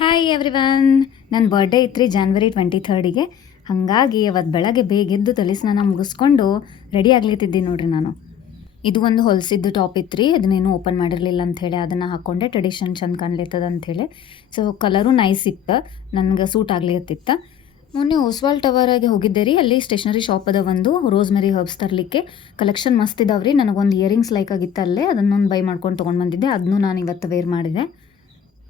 Hi everyone, ನನ್ನ birthday ಇತ್ತು ರೀ January 23 ಹಾಗಾಗಿ ಅವತ್ತು ಬೆಳಗ್ಗೆ ಬೇಗ ಎದ್ದು ತಲೆ ಸ್ನಾನ ಮುಗಿಸ್ಕೊಂಡು ರೆಡಿ ಆಗ್ಲಿತ್ತಿದ್ದೆ ನೋಡ್ರಿ. ನಾನು ಇದು ಒಂದು ಹೊಲಸಿದ್ದು ಟಾಪ್ ಇತ್ತು ರೀ, ಅದನ್ನೇನು ಓಪನ್ ಮಾಡಿರಲಿಲ್ಲ ಅಂಥೇಳಿ ಅದನ್ನು ಹಾಕ್ಕೊಂಡೆ. ಟ್ರೆಡಿಷನ್ ಚಂದ ಕಾಣ್ಲಿತ್ತದ ಅಂಥೇಳಿ. ಸೊ ಕಲರು ನೈಸ್ ಇತ್ತು, ನನಗೆ ಸೂಟ್ ಆಗ್ಲಿತ್ತಿತ್ತು. ಮೊನ್ನೆ ಓಸ್ವಾಲ್ ಟವರಾಗೆ ಹೋಗಿದ್ದೆ ರೀ. ಅಲ್ಲಿ ಸ್ಟೇಷನರಿ ಶಾಪ್ ಅದ ಒಂದು, ರೋಸ್ಮೆರಿ ಹರ್ಬ್ಸ್ ತರಲಿಕ್ಕೆ ಕಲೆಕ್ಷನ್ ಮಸ್ತ್ ಇದಾವೆ ರೀ. ನನಗೊಂದು ಇಯರಿಂಗ್ಸ್ ಲೈಕ್ ಆಗಿತ್ತು ಅಲ್ಲೇ, ಅದನ್ನೊಂದು ಬೈ ಮಾಡ್ಕೊಂಡು ತೊಗೊಂಡು ಬಂದಿದ್ದೆ. ಅದನ್ನು ನಾನು ಇವತ್ತು ವೇರ್ ಮಾಡಿದೆ.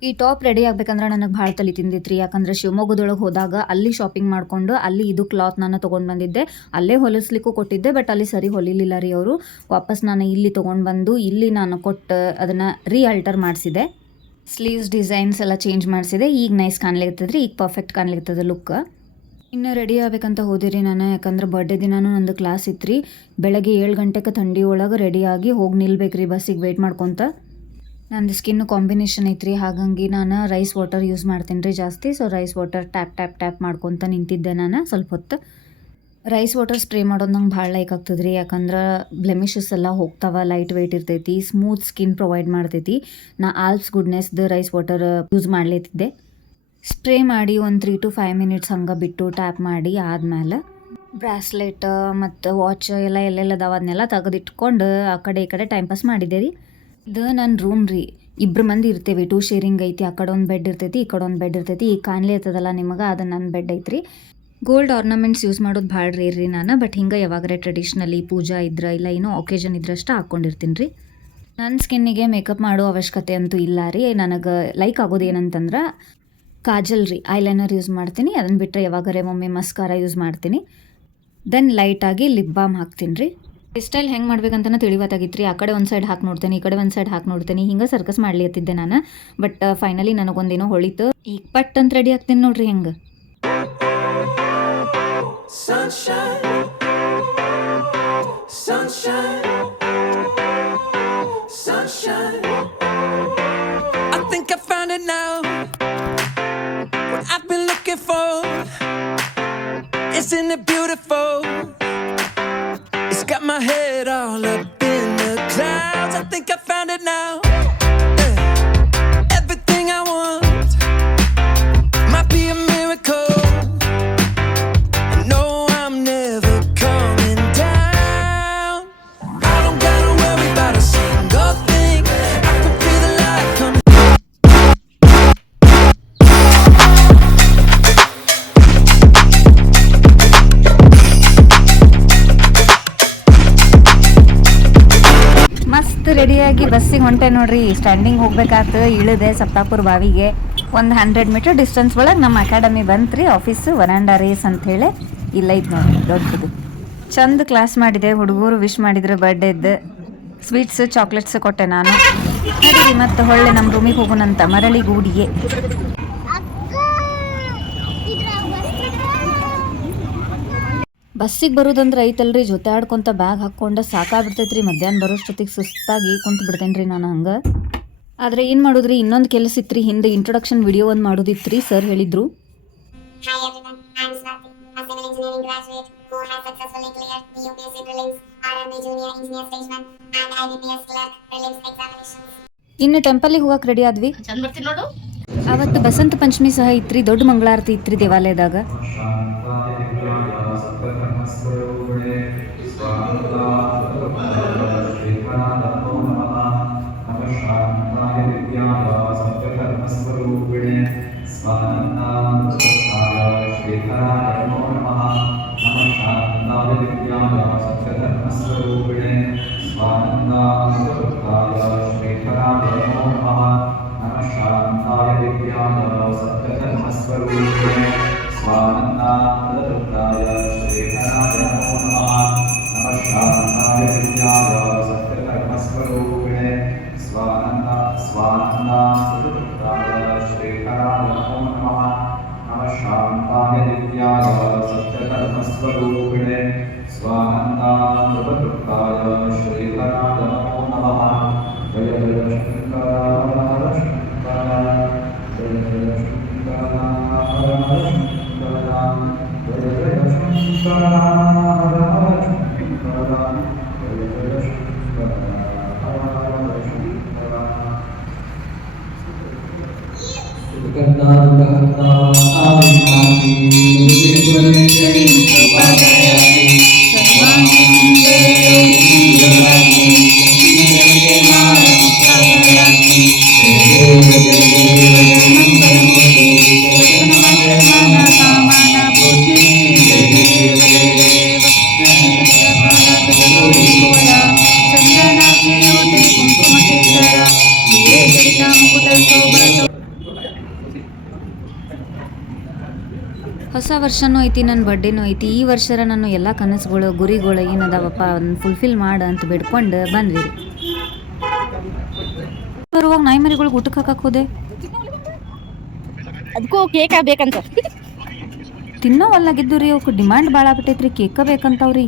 ಈ ಟಾಪ್ ರೆಡಿ ಆಗ್ಬೇಕಂದ್ರೆ ನನಗೆ ಭಾಳ ತಲೆ ತಿಂದಿತ್ತು ರೀ. ಯಾಕಂದರೆ ಶಿವಮೊಗ್ಗದೊಳಗೆ ಹೋದಾಗ ಅಲ್ಲಿ ಶಾಪಿಂಗ್ ಮಾಡಿಕೊಂಡು ಅಲ್ಲಿ ಇದು ಕ್ಲಾತ್ ನಾನು ತೊಗೊಂಡು ಬಂದಿದ್ದೆ. ಅಲ್ಲೇ ಹೊಲಿಸ್ಲಿಕ್ಕೂ ಕೊಟ್ಟಿದ್ದೆ, ಬಟ್ ಅಲ್ಲಿ ಸರಿ ಹೊಲಿಲಿಲ್ಲ ರೀ ಅವರು. ವಾಪಸ್ ನಾನು ಇಲ್ಲಿ ತೊಗೊಂಡು ಬಂದು ಇಲ್ಲಿ ನಾನು ಕೊಟ್ಟು ಅದನ್ನು ಆಲ್ಟರ್ ಮಾಡಿಸಿದೆ. ಸ್ಲೀವ್ಸ್ ಡಿಸೈನ್ಸ್ ಎಲ್ಲ ಚೇಂಜ್ ಮಾಡಿಸಿದೆ. ಈಗ ನೈಸ್ ಕಾಣ್ಲಿರ್ತದೆ ರೀ, ಈಗ ಪರ್ಫೆಕ್ಟ್ ಕಾಣ್ಲಿರ್ತದೆ ಲುಕ್. ಇನ್ನು ರೆಡಿ ಆಗ್ಬೇಕಂತ ಹೋದಿರಿ ನಾನು, ಯಾಕಂದ್ರೆ ಬರ್ಡೇ ದಿನಾನು ನಂದು ಕ್ಲಾಸ್ ಇತ್ತು ರೀ. ಬೆಳಗ್ಗೆ 7 ಗಂಟೆಗೆ ಥಂಡಿ ಒಳಗೆ ರೆಡಿಯಾಗಿ ಹೋಗಿ ನಿಲ್ಬೇಕು ರೀ ಬಸ್ಸಿಗೆ ವೆಯ್ಟ್ ಮಾಡ್ಕೊತ. ನಂದು ಸ್ಕಿನ್ ಕಾಂಬಿನೇಷನ್ ಐತ್ರಿ, ಹಾಗಾಗಿ ನಾನು ರೈಸ್ ವಾಟರ್ ಯೂಸ್ ಮಾಡ್ತೀನಿ ರೀ ಜಾಸ್ತಿ. ಸೊ ರೈಸ್ ವಾಟರ್ ಟ್ಯಾಪ್ ಮಾಡ್ಕೊತ ನಿಂತಿದ್ದೆ ನಾನು ಸ್ವಲ್ಪ ಹೊತ್ತು. ರೈಸ್ ವಾಟರ್ ಸ್ಪ್ರೇ ಮಾಡೋದು ನಂಗೆ ಭಾಳ ಲೈಕ್ ಆಗ್ತದೆ ರೀ, ಯಾಕಂದ್ರೆ ಬ್ಲೆಮಿಷಸ್ ಎಲ್ಲ ಹೋಗ್ತಾವ, ಲೈಟ್ ವೆಯ್ಟ್ ಇರ್ತೈತಿ, ಸ್ಮೂತ್ ಸ್ಕಿನ್ ಪ್ರೊವೈಡ್ ಮಾಡ್ತೈತಿ. ನಾ ಆಲ್ಪ್ಸ್ ಗುಡ್ನೆಸ್ದು ರೈಸ್ ವಾಟರ್ ಯೂಸ್ ಮಾಡ್ಲತ್ತಿದ್ದೆ. ಸ್ಪ್ರೇ ಮಾಡಿ ಒಂದು 3 to 5 ಮಿನಿಟ್ಸ್ ಹಂಗೆ ಬಿಟ್ಟು ಟ್ಯಾಪ್ ಮಾಡಿ ಆದಮೇಲೆ ಬ್ರಾಸ್ಲೆಟ್ ಮತ್ತು ವಾಚ್ ಎಲ್ಲ ಎಲ್ಲೆಲ್ಲದಾವ ಅದನ್ನೆಲ್ಲ ತೆಗೆದಿಟ್ಕೊಂಡು ಆ ಕಡೆ ಈ ಕಡೆ ಟೈಮ್ ಪಾಸ್ ಮಾಡಿದ್ದೆ ರೀ. ಇದು ನನ್ನ ರೂಮ್ ರೀ, 2 ಮಂದಿ ಇರ್ತೇವೆ, 2 ಶೇರಿಂಗ್ ಐತಿ. ಆ ಕಡೆ ಒಂದು ಬೆಡ್ ಇರ್ತೈತಿ, ಈ ಕಡೆ ಒಂದು ಬೆಡ್ ಇರ್ತೈತಿ. ಈಗ ಕಾಣಲಿ ಇರ್ತದಲ್ಲ ನಿಮಗೆ, ಅದು ನನ್ನ ಬೆಡ್ ಐತ್ರಿ. ಗೋಲ್ಡ್ ಆರ್ನಮೆಂಟ್ಸ್ ಯೂಸ್ ಮಾಡೋದು ಭಾಳ ರೇರ್ ರೀ ನಾನು, ಬಟ್ ಹಿಂಗೆ ಯಾವಾಗರೆ ಟ್ರೆಡಿಷ್ನಲಿ ಪೂಜಾ ಇದ್ರೆ ಇಲ್ಲ ಏನೋ ಒಕೇಶನ್ ಇದ್ರಷ್ಟು ಹಾಕ್ಕೊಂಡಿರ್ತೀನಿ ರೀ. ನನ್ನ ಸ್ಕಿನ್ನಿಗೆ ಮೇಕಪ್ ಮಾಡೋ ಅವಶ್ಯಕತೆ ಅಂತೂ ಇಲ್ಲ ರೀ. ನನಗೆ ಲೈಕ್ ಆಗೋದು ಏನಂತಂದ್ರೆ ಕಾಜಲ್ ರೀ, ಐಲೈನರ್ ಯೂಸ್ ಮಾಡ್ತೀನಿ. ಅದನ್ನು ಬಿಟ್ಟರೆ ಯಾವಾಗರೆ ಒಮ್ಮೆ ಮಸ್ಕಾರ ಯೂಸ್ ಮಾಡ್ತೀನಿ. ದೆನ್ ಲೈಟಾಗಿ ಲಿಪ್ ಬಾಮ್ ಹಾಕ್ತೀನಿ ರೀ. ಸ್ಟೈಲ್ ಹೆಂಗೆ ಮಾಡ್ಬೇಕಂತನ ತಿಳಿವತ್ತಾಗಿತ್ತು ರೀ. ಆ ಕಡೆ ಒಂದು ಸೈಡ್ ಹಾಕಿ ನೋಡ್ತೇನೆ, ಈ ಕಡೆ ಒಂದು ಸೈಡ್ ಹಾಕಿ ನೋಡ್ತೇನೆ, ಹಿಂಗೆ ಸರ್ಕಸ್ ಮಾಡ್ಲಿತ್ತಿದ್ದೆ ನಾನು. ಬಟ್ ಫೈನಲಿ ನನಗೊಂದೇನೋ ಹೊಳಿತು. ಈಗ ಪಟ್ ಅಂತ ರೆಡಿ ಆಗ್ತೀನಿ ನೋಡ್ರಿ ಹೆಂಗೆ. Isn't it beautiful? It's got my head all up in the clouds. I think I found it now. Yeah. Everything I want might be a miracle. I know I'm never coming down. I don't gotta worry about a single thing. I can feel the light coming. ರೆಡಿಯಾಗಿ ಬಸ್ಸಿಗೆ ಹೊಂಟೆ ನೋಡ್ರಿ. Standing ಹೋಗ್ಬೇಕಾತು, ಇಳಿದೆ Saptapura ಬಾವಿಗೆ. ಒಂದು 100 metre distance ಒಳಗೆ ನಮ್ಮ academy ಬಂತ್ರಿ, office verandah race ಅಂಥೇಳಿ ಇಲ್ಲ ಐತೆ ನೋಡ್ರಿ ದೊಡ್ಡದು. ಚಂದ ಕ್ಲಾಸ್ ಮಾಡಿದೆ, ಹುಡುಗರು ವಿಶ್ ಮಾಡಿದ್ರು ಬರ್ಡೇದ್ದು. ಸ್ವೀಟ್ಸು ಚಾಕ್ಲೇಟ್ಸು ಕೊಟ್ಟೆ ನಾನು. ನಡೀರಿ ಮತ್ತು ಹೊಳ್ಳೆ ನಮ್ಮ ರೂಮಿಗೆ ಹೋಗೋಣಂತ ಮರಳಿ ಗೂಡಿಗೆ. ಬಸ್ಸಿಗೆ ಬರೋದಂದ್ರೆ ಐತಲ್ರಿ, ಜೊತೆ ಆಡ್ಕೊತ ಬ್ಯಾಗ್ ಹಾಕ್ಕೊಂಡು ಸಾಕಾಗ್ಬಿಡ್ತೈತ್ರಿ. ಮಧ್ಯಾಹ್ನ ಬರೋಷ್ಟೊತ್ತಿಗೆ ಸುಸ್ತಾಗಿ ಕುಂತು ಬಿಡ್ತೇನೆ ರೀ ನಾನು ಹಂಗೆ. ಆದರೆ ಏನು ಮಾಡೋದ್ರಿ, ಇನ್ನೊಂದು ಕೆಲಸ ಇತ್ತು ರೀ. ಹಿಂದೆ ಇಂಟ್ರೊಡಕ್ಷನ್ ವಿಡಿಯೋ ಒಂದು ಮಾಡೋದಿತ್ತು ರೀ, ಸರ್ ಹೇಳಿದರು. ಇನ್ನು ಟೆಂಪಲಿಗೆ ಹೋಗಕ್ಕೆ ರೆಡಿ ಆದ್ವಿ. ಅವತ್ತು ಬಸಂತ ಪಂಚಮಿ ಸಹ ಇತ್ರಿ, ದೊಡ್ಡ ಮಂಗಳಾರತಿ ಇತ್ರಿ ದೇವಾಲಯದಾಗ. ಹೊಸ ವರ್ಷನೂ ಐತಿ, ನನ್ನ ಬರ್ಡೇನೂ ಐತಿ. ಈ ವರ್ಷರ ನಾನು ಎಲ್ಲ ಕನಸುಗಳು ಗುರಿಗಳು ಏನದಾವಪ್ಪ ಅದನ್ನ ಫುಲ್ಫಿಲ್ ಮಾಡು ಅಂತ ಬಿಡ್ಕೊಂಡು ಬಂದ್ವಿ ರೀ. ಬರುವಾಗ ನಾಯಿ ಮರಿಗಳಿಗೆ ಊಟಕ್ಕೆ ಹಾಕಕ್ಕೆ ಹೋದೆ. ಅದಕ್ಕೂ ಕೇಕ್ ಬೇಕಂತ ತಿನ್ನೋವಲ್ಲಾಗಿದ್ದು ರೀ, ಅವಕ್ಕೆ ಡಿಮ್ಯಾಂಡ್ ಭಾಳ ಆಗ್ಬಿಟ್ಟೈತ್ರಿ, ಕೇಕ ಬೇಕಂತವ್ರಿ.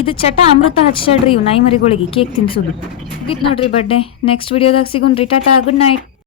ಇದು ಚಟ ಅಮೃತ ಹಚ್ಚಾಡ್ರಿ ಇವು ನಾಯಿ ಮರಿಗಳಿಗೆ ಕೇಕ್ ತಿನ್ಸೋದು. ಇತ್ತು ನೋಡ್ರಿ ಬರ್ಡೇ. ನೆಕ್ಸ್ಟ್ ವಿಡಿಯೋದಾಗ ಸಿಗೋಣ್ರಿ. Tata, good night.